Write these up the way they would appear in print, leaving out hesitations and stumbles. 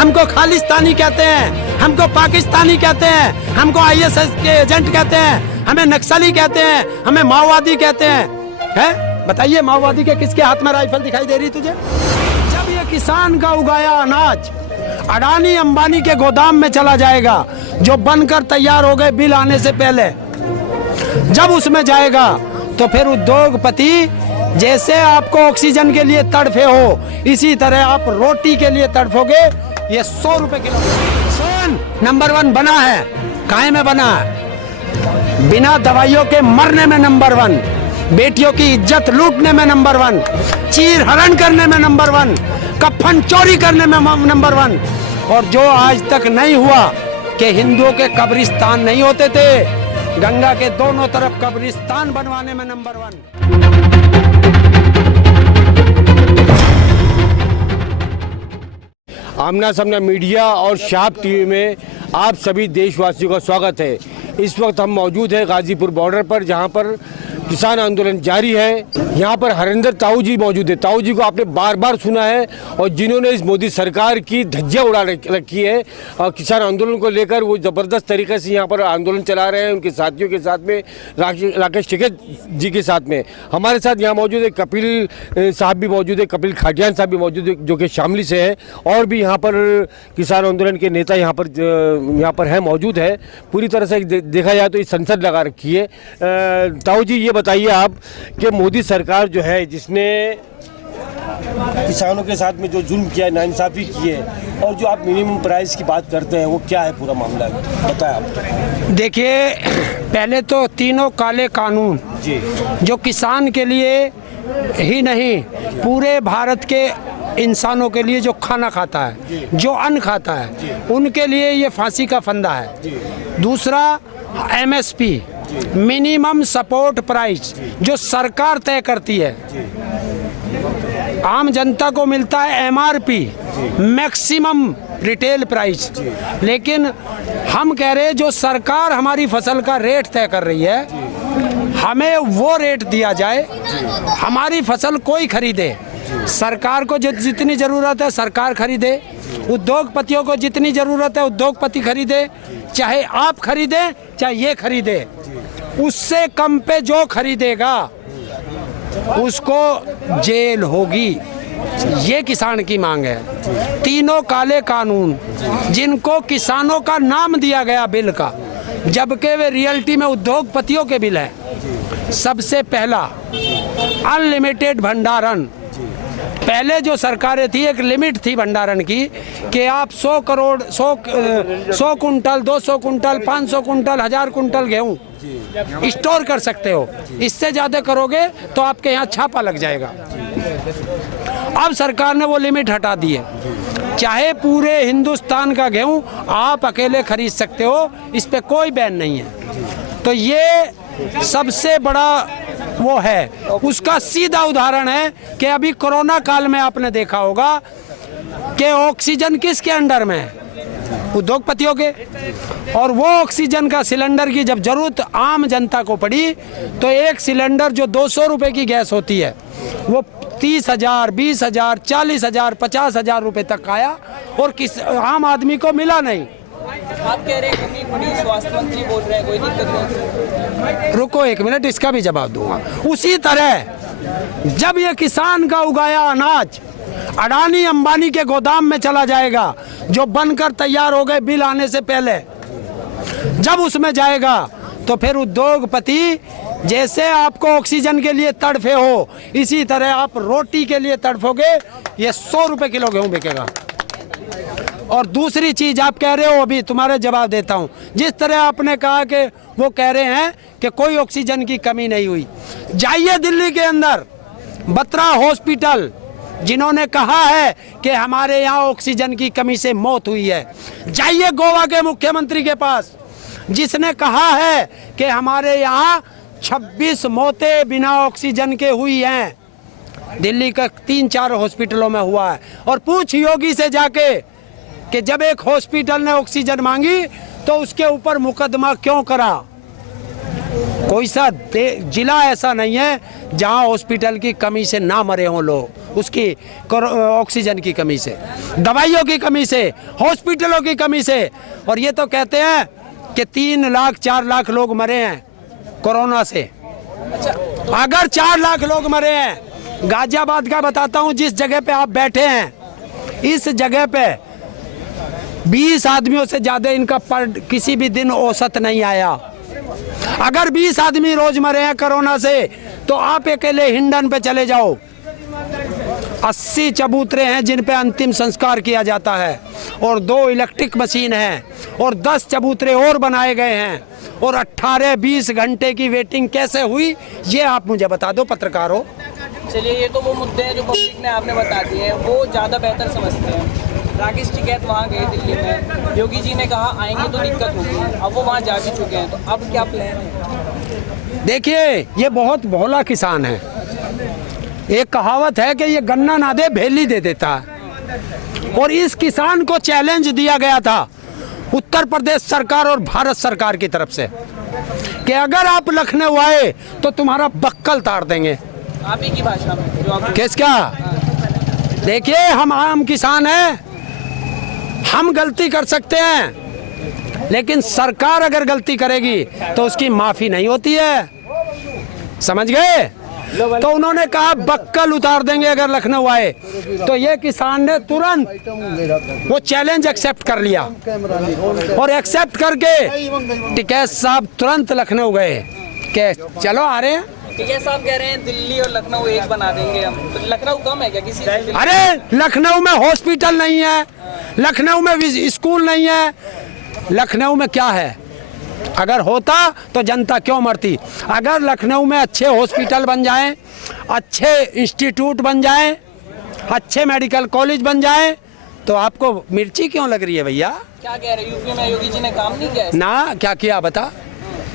हमको खालिस्तानी कहते हैं, हमको पाकिस्तानी कहते हैं, हमको आईएसआई के एजेंट कहते हैं, हमें नक्सली कहते हैं, हमें माओवादी कहते हैं। बताइए माओवादी के किसके हाथ में राइफल दिखाई दे रही तुझे? जब ये किसान का उगाया अनाज अडानी अंबानी के गोदाम में चला जाएगा, जो बनकर तैयार हो गए बिल आने से पहले, जब उसमें जाएगा तो फिर उद्योगपति जैसे आपको ऑक्सीजन के लिए तड़फे हो, इसी तरह आप रोटी के लिए तड़फोगे। ये 100 रुपए किलो सोन नंबर 1 बना है। काहे में बना है? बिना दवाइयों के मरने में नंबर 1, बेटियों की इज्जत लूटने में नंबर 1, चीर हरण करने में नंबर 1, कफन चोरी करने में नंबर 1। और जो आज तक नहीं हुआ कि हिंदुओं के कब्रिस्तान नहीं होते थे, गंगा के दोनों तरफ कब्रिस्तान बनवाने में नंबर 1। आमना सामना मीडिया और शाप टीवी में आप सभी देशवासियों का स्वागत है। इस वक्त हम मौजूद हैं गाजीपुर बॉर्डर पर, जहां पर किसान आंदोलन जारी है। यहां पर हरिंदर ताऊ जी मौजूद है। ताऊ जी को आपने बार बार सुना है और जिन्होंने इस मोदी सरकार की धज्जियां उड़ा रखी है और किसान आंदोलन को लेकर वो ज़बरदस्त तरीके से यहां पर आंदोलन चला रहे हैं, उनके साथियों के साथ में, राकेश टिकैत जी के साथ में। हमारे साथ यहाँ मौजूद है कपिल साहब भी मौजूद है, कपिल खाटियान साहब भी मौजूद है, जो कि शामली से हैं, और भी यहाँ पर किसान आंदोलन के नेता यहाँ पर है, मौजूद है। पूरी तरह से देखा जाए तो ये संसद लगा रखी है। ताऊ जी ये बताइए आप कि मोदी सरकार जो है, जिसने किसानों के साथ में जो जुल्म किया है, नाइंसाफी की है, और जो आप मिनिमम प्राइस की बात करते हैं, वो क्या है पूरा मामला है, बताएं आप। देखिए, पहले तो तीनों काले कानून जी, जो किसान के लिए ही नहीं, पूरे भारत के इंसानों के लिए जो खाना खाता है, जो अन्न खाता है, उनके लिए ये फांसी का फंदा है। दूसरा MSP, मिनिमम सपोर्ट प्राइस, जो सरकार तय करती है, आम जनता को मिलता है MRP, मैक्सिमम रिटेल प्राइस। लेकिन हम कह रहे हैं जो सरकार हमारी फसल का रेट तय कर रही है, हमें वो रेट दिया जाए। हमारी फसल कोई खरीदे, सरकार को जितनी ज़रूरत है सरकार खरीदे, उद्योगपतियों को जितनी ज़रूरत है उद्योगपति खरीदे, चाहे आप खरीदे चाहे ये खरीदे। उससे कम पे जो खरीदेगा उसको जेल होगी। ये किसान की मांग है। तीनों काले कानून जिनको किसानों का नाम दिया गया बिल का, जबकि वे रियलिटी में उद्योगपतियों के बिल हैं। सबसे पहला अनलिमिटेड भंडारण। पहले जो सरकारें थी, एक लिमिट थी भंडारण की कि आप 100 crore 100 quintal, 200 quintal, 500 quintal, 1000 quintal गेहूँ स्टोर कर सकते हो। इससे ज़्यादा करोगे तो आपके यहाँ छापा लग जाएगा। अब सरकार ने वो लिमिट हटा दी है। चाहे पूरे हिंदुस्तान का गेहूँ आप अकेले खरीद सकते हो, इस पे कोई बैन नहीं है। तो ये सबसे बड़ा वो है। उसका सीधा उदाहरण है कि अभी कोरोना काल में आपने देखा होगा कि ऑक्सीजन किसके अंडर में है? उद्योगपतियों के। और वो ऑक्सीजन का सिलेंडर की जब जरूरत आम जनता को पड़ी तो एक सिलेंडर जो 200 रुपए की गैस होती है, वो 30,000, 20,000, 40,000, 50,000 रुपए तक आया और आम आदमी को मिला नहीं। आप कह रहे हैं स्वास्थ्य मंत्री बोल रहे हैं, कोई दिक्कत नहीं। रुको एक मिनट, इसका भी जवाब दूंगा। उसी तरह जब ये किसान का उगाया अनाज अडानी अंबानी के गोदाम में चला जाएगा, जो बनकर तैयार हो गए बिल आने से पहले, जब उसमें जाएगा तो फिर उद्योगपति जैसे आपको ऑक्सीजन के लिए तड़फे हो, इसी तरह आप रोटी के लिए तड़फोगे। ये 100 रुपए किलो गेहूं बिकेगा। और दूसरी चीज आप कह रहे हो, अभी तुम्हारे जवाब देता हूं। जिस तरह आपने कहा कि वो कह रहे हैं कि कोई ऑक्सीजन की कमी नहीं हुई, जाइए दिल्ली के अंदर बत्रा हॉस्पिटल, जिन्होंने कहा है कि हमारे यहाँ ऑक्सीजन की कमी से मौत हुई है। जाइए गोवा के मुख्यमंत्री के पास, जिसने कहा है कि हमारे यहाँ 26 मौतें बिना ऑक्सीजन के हुई हैं। दिल्ली का 3-4 हॉस्पिटलों में हुआ है। और पूछ योगी से जाके कि जब एक हॉस्पिटल ने ऑक्सीजन मांगी तो उसके ऊपर मुकदमा क्यों करा। कोई सा जिला ऐसा नहीं है जहां हॉस्पिटल की कमी से ना मरे हों लोग। उसकी ऑक्सीजन की कमी से, दवाइयों की कमी से, हॉस्पिटलों की कमी से। और ये तो कहते हैं कि 3 लाख 4 लाख लोग मरे हैं कोरोना से। अगर 4 लाख लोग मरे हैं, गाजियाबाद का बताता हूँ, जिस जगह पे आप बैठे हैं, इस जगह पे 20 आदमियों से ज़्यादा इनका पर किसी भी दिन औसत नहीं आया। अगर 20 आदमी रोज मरे हैं कोरोना से, तो आप अकेले हिंडन पे चले जाओ, 80 चबूतरे हैं जिन पे अंतिम संस्कार किया जाता है, और 2 इलेक्ट्रिक मशीन हैं, और 10 चबूतरे और बनाए गए हैं, और 18-20 घंटे की वेटिंग कैसे हुई, ये आप मुझे बता दो, पत्रकार हो। चलिए, ये तो वो मुद्दे हैं जो पब्लिक ने आपने बता दिए हैं, वो ज़्यादा बेहतर समझते हैं। राकेश टिकैत वहाँ गए दिल्ली में, योगी जी ने कहा आएंगे तो दिक्कत होगी, अब वो वहाँ जा भी चुके हैं, तो अब क्या प्लान है? देखिए, ये बहुत भोला किसान है। एक कहावत है कि ये गन्ना ना दे भेली दे देता है, और इस किसान को चैलेंज दिया गया था उत्तर प्रदेश सरकार और भारत सरकार की तरफ से कि अगर आप लखनऊ आए तो तुम्हारा बक्कल ताड़ देंगे। आप ही की भाषा में जो आप किसका? देखिए, हम आम किसान हैं, हम गलती कर सकते हैं, लेकिन सरकार अगर गलती करेगी तो उसकी माफी नहीं होती है, समझ गए? तो उन्होंने कहा बक्कल उतार देंगे अगर लखनऊ आए। तो ये किसान ने तुरंत वो चैलेंज एक्सेप्ट कर लिया, और एक्सेप्ट करके टिकैत साहब तुरंत लखनऊ गए कि चलो आ रहे हैं। टिकैत साहब कह रहे हैं दिल्ली और लखनऊ एक बना देंगे हम, तो लखनऊ कम है क्या किसी से? अरे लखनऊ में हॉस्पिटल नहीं है, लखनऊ में स्कूल नहीं है, लखनऊ में क्या है? अगर होता तो जनता क्यों मरती? अगर लखनऊ में अच्छे हॉस्पिटल बन जाएं, अच्छे इंस्टीट्यूट बन जाएं, अच्छे मेडिकल कॉलेज बन जाएं, तो आपको मिर्ची क्यों लग रही है भैया? क्या कह रहे हैं, यूपी में योगी जी ने काम नहीं किया है? ना, क्या किया बता,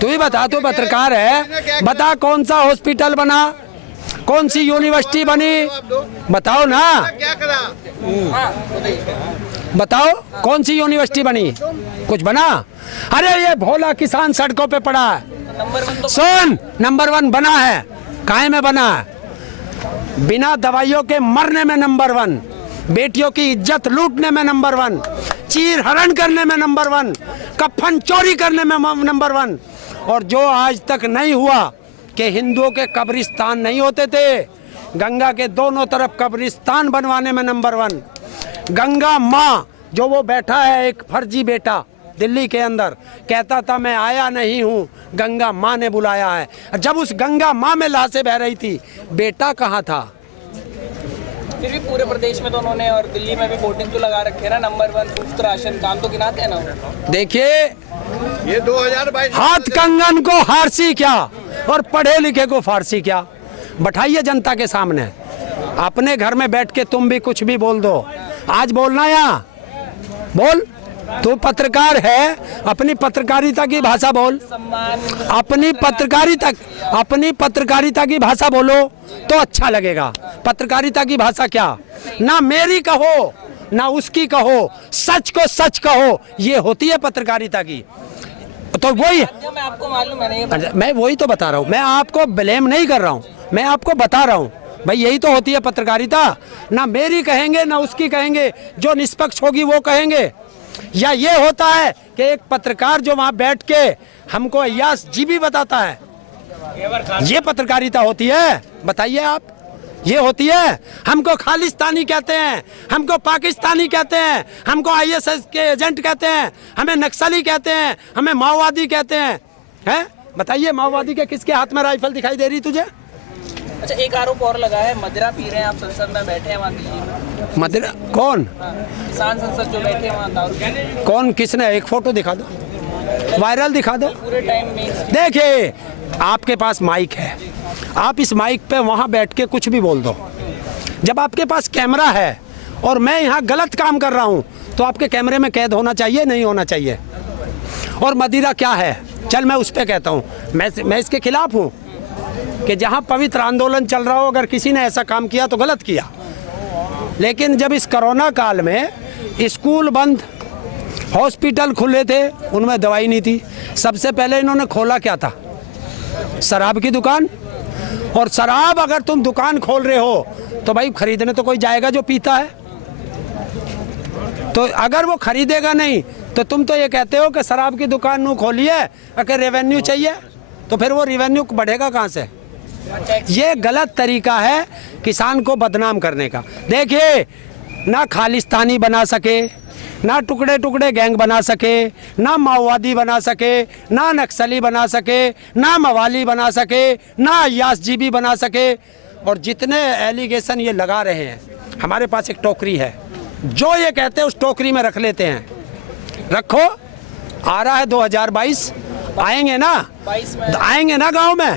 तू ही बता, तू पत्रकार है, बता कौन सा हॉस्पिटल बना, कौन सी यूनिवर्सिटी बनी, बताओ ना, बताओ कौन सी यूनिवर्सिटी बनी, कुछ बना? अरे ये भोला किसान सड़कों पे पड़ा है। नंबर 1 तो सुन, नंबर 1 बना है, काहे में बना है? बिना दवाइयों के मरने में नंबर 1, बेटियों की इज्जत लूटने में नंबर 1, चीर हरण करने में नंबर 1, कफन चोरी करने में नंबर 1। और जो आज तक नहीं हुआ कि हिंदुओं के कब्रिस्तान नहीं होते थे, गंगा के दोनों तरफ कब्रिस्तान बनवाने में नंबर 1। गंगा माँ, जो वो बैठा है एक फर्जी बेटा दिल्ली के अंदर, कहता था मैं आया नहीं हूँ, गंगा माँ ने बुलाया है। जब उस गंगा माँ में लाशें बह रही थी, बेटा कहाँ था? फिर भी पूरे प्रदेश में तो उन्होंने, और दिल्ली में भी वोटिंग तो लगा रखे है ना, नंबर 1 मुफ्त राशन, काम तो गिनाते हैं ना वो। देखिए, ये 2022 हाथ कंगन को हारसी क्या और पढ़े लिखे को फारसी क्या? बैठाइए जनता के सामने, अपने घर में बैठ के तुम भी कुछ भी बोल दो। आज बोलना, यहाँ बोल, तू पत्रकार है, अपनी पत्रकारिता की भाषा बोल, अपनी पत्रकारिता की भाषा बोलो तो अच्छा लगेगा। पत्रकारिता की भाषा क्या? ना मेरी कहो ना उसकी कहो, सच को सच कहो, ये होती है पत्रकारिता की। तो वही मैं आपको मालूम है, मैं वही तो बता रहा हूँ, मैं आपको ब्लेम नहीं कर रहा हूँ, मैं आपको बता रहा हूँ भाई, यही तो होती है पत्रकारिता। ना मेरी कहेंगे ना उसकी कहेंगे, जो निष्पक्ष होगी वो कहेंगे। या ये होता है कि एक पत्रकार जो वहाँ बैठ के हमको अय्यास जी भी बताता है, ये पत्रकारिता होती है? बताइए आप, ये होती है? हमको खालिस्तानी कहते हैं, हमको पाकिस्तानी कहते हैं, हमको आईएसआई के एजेंट कहते हैं, हमें नक्सली कहते हैं, हमें माओवादी कहते हैं, हैं? बताइए, माओवादी के किसके हाथ में राइफल दिखाई दे रही तुझे? अच्छा, एक आरोप और लगा है, मदिरा पी रहे हैं आप, संसद में बैठे हैं वहाँ दिल्ली में। मदिरा? कौन? किसान संसद जो बैठे हैं वहाँ, दारू। कौन? किसने? एक फोटो दिखा दो, वायरल दिखा दो। पूरे टाइम में देखिए, आपके पास माइक है, आप इस माइक पे वहाँ बैठ के कुछ भी बोल दो। जब आपके पास कैमरा है और मैं यहाँ गलत काम कर रहा हूँ, तो आपके कैमरे में कैद होना चाहिए, नहीं होना चाहिए? और मदिरा क्या है? चल मैं उस पर कहता हूँ, मैं इसके खिलाफ हूँ कि जहाँ पवित्र आंदोलन चल रहा हो, अगर किसी ने ऐसा काम किया तो गलत किया। लेकिन जब इस कोरोना काल में स्कूल बंद, हॉस्पिटल खुले थे, उनमें दवाई नहीं थी, सबसे पहले इन्होंने खोला क्या था? शराब की दुकान। और शराब अगर तुम दुकान खोल रहे हो तो भाई खरीदने तो कोई जाएगा जो पीता है। तो अगर वो खरीदेगा नहीं तो तुम तो ये कहते हो कि शराब की दुकान नू खोलिए अगर रेवेन्यू चाहिए, तो फिर वो रेवेन्यू बढ़ेगा कहाँ से? ये गलत तरीका है किसान को बदनाम करने का। देखिए, ना खालिस्तानी बना सके, ना टुकड़े टुकड़े गैंग बना सके, ना माओवादी बना सके, ना नक्सली बना सके, ना मवाली बना सके, ना अय्यासजीबी बना सके। और जितने एलिगेशन ये लगा रहे हैं, हमारे पास एक टोकरी है, जो ये कहते हैं उस टोकरी में रख लेते हैं। रखो, आ रहा है 2022, आएंगे ना, 22 में आएंगे ना गांव में,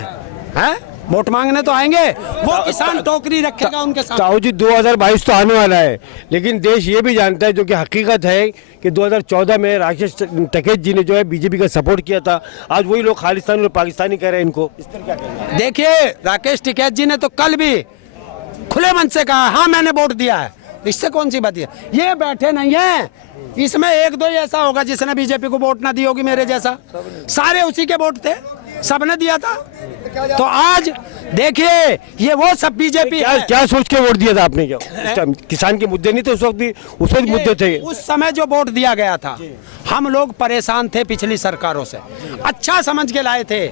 हैं? वोट मांगने तो आएंगे, वो किसान टोकरी रखेगा उनके साथ। ताऊ जी 2022 तो आने वाला है, लेकिन देश ये भी जानता है, जो कि हकीकत है, कि 2014 में राकेश टिकैत जी ने जो है बीजेपी का सपोर्ट किया था। आज वही लोग खालिस्तानी और पाकिस्तानी कह रहे हैं इनको। इस पर क्या कहेंगे? देखिए, राकेश टिकैत जी ने तो कल भी खुले मन से कहा, हाँ मैंने वोट दिया है। इससे कौन सी बात है? ये बैठे नहीं है, इसमें एक दो ही ऐसा होगा जिसने बीजेपी को वोट ना दी होगी मेरे जैसा। सारे उसी के वोट थे, सबने दिया था। तो आज देखिए, ये वो सब बीजेपी है। क्या सोच के वोट दिया था आपने? क्या उस टाइम किसान के मुद्दे नहीं थे उस वक्त भी? उस वक्त मुद्दे थे उस समय जो वोट दिया गया था। हम लोग परेशान थे पिछली सरकारों से, अच्छा समझ के लाए थे।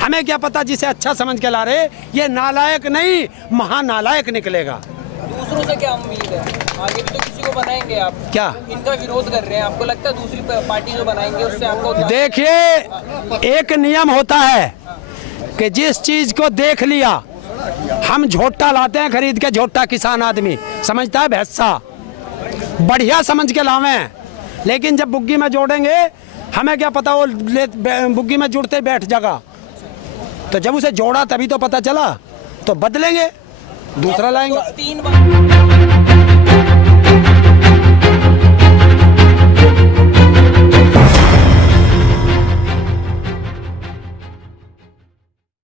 हमें क्या पता जिसे अच्छा समझ के ला रहे, ये नालायक नहीं महानालायक निकलेगा। दूसरों से क्या उम्मीद है? आगे भी तो किसी को बनाएंगे आप, क्या इनका विरोध कर रहे हैं, आपको लगता है दूसरी पार्टी जो बनाएंगे उससे आपको? देखिए, एक नियम होता है कि जिस चीज को देख लिया, हम झोटा लाते हैं खरीद के, झोटा किसान आदमी समझता है भैंसा, बढ़िया समझ के लावें। लेकिन जब बुग्गी में जोड़ेंगे, हमें क्या पता वो बुग्गी में जुड़ते बैठ जाएगा। तो जब उसे जोड़ा तभी तो पता चला, तो बदलेंगे, दूसरा लाएंगे। 3 बार